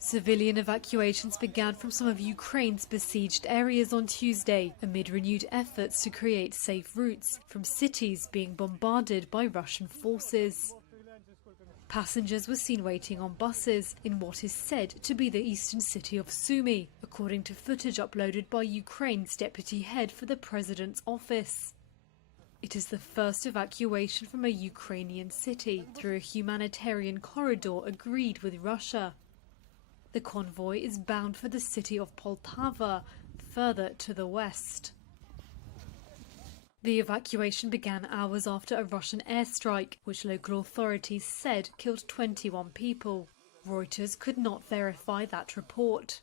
Civilian evacuations began from some of Ukraine's besieged areas on Tuesday, amid renewed efforts to create safe routes from cities being bombarded by Russian forces. Passengers were seen waiting on buses in what is said to be the eastern city of Sumy, according to footage uploaded by Ukraine's deputy head for the president's office. It is the first evacuation from a Ukrainian city through a humanitarian corridor agreed with Russia. The convoy is bound for the city of Poltava, further to the west. The evacuation began hours after a Russian airstrike, which local authorities said killed 21 people. Reuters could not verify that report.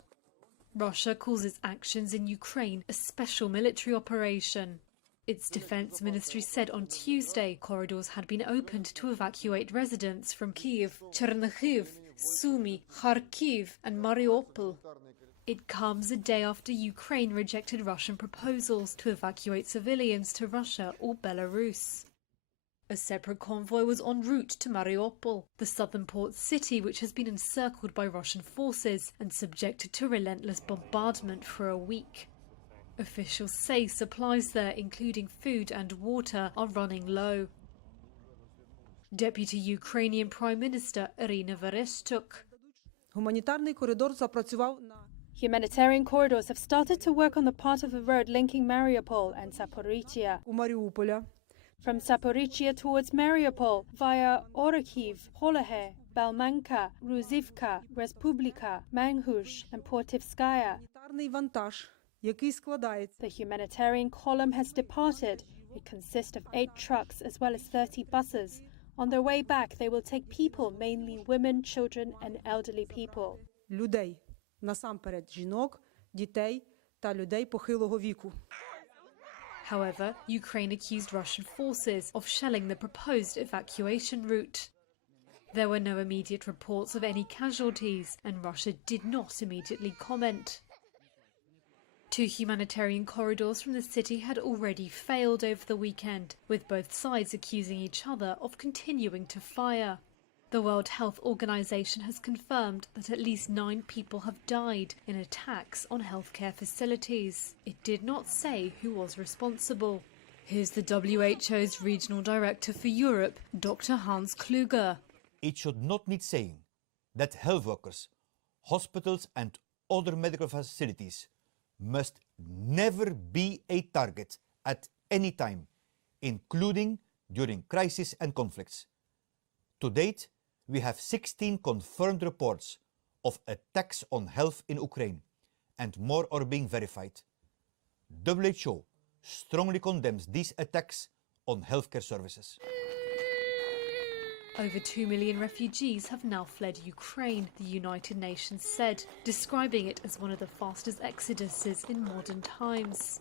Russia calls its actions in Ukraine a special military operation. Its defense ministry said on Tuesday corridors had been opened to evacuate residents from Kyiv, Chernihiv, Sumy, Kharkiv and Mariupol. It comes a day after Ukraine rejected Russian proposals to evacuate civilians to Russia or Belarus. A separate convoy was en route to Mariupol, the southern port city which has been encircled by Russian forces and subjected to relentless bombardment for a week. Officials say supplies there, including food and water, are running low. Deputy Ukrainian Prime Minister Irina Vereshchuk. Humanitarian corridors have started to work on the part of the road linking Mariupol and Zaporizhia. From Zaporizhia towards Mariupol via Kharkiv, Poltava, Balmanka, Ruzivka, Respublika, Manhush and Portivskaya. The humanitarian column has departed. It consists of 8 trucks as well as 30 buses. On their way back, they will take people, mainly women, children and elderly people. However, Ukraine accused Russian forces of shelling the proposed evacuation route. There were no immediate reports of any casualties, and Russia did not immediately comment. 2 humanitarian corridors from the city had already failed over the weekend, with both sides accusing each other of continuing to fire. The World Health Organization has confirmed that at least 9 people have died in attacks on healthcare facilities. It did not say who was responsible. Here's the WHO's Regional Director for Europe, Dr. Hans Kluger. It should not need saying that health workers, hospitals and other medical facilities must never be a target at any time, including during crises and conflicts. To date, we have 16 confirmed reports of attacks on health in Ukraine, and more are being verified. WHO strongly condemns these attacks on healthcare services. Over 2 million refugees have now fled Ukraine, the United Nations said, describing it as one of the fastest exoduses in modern times.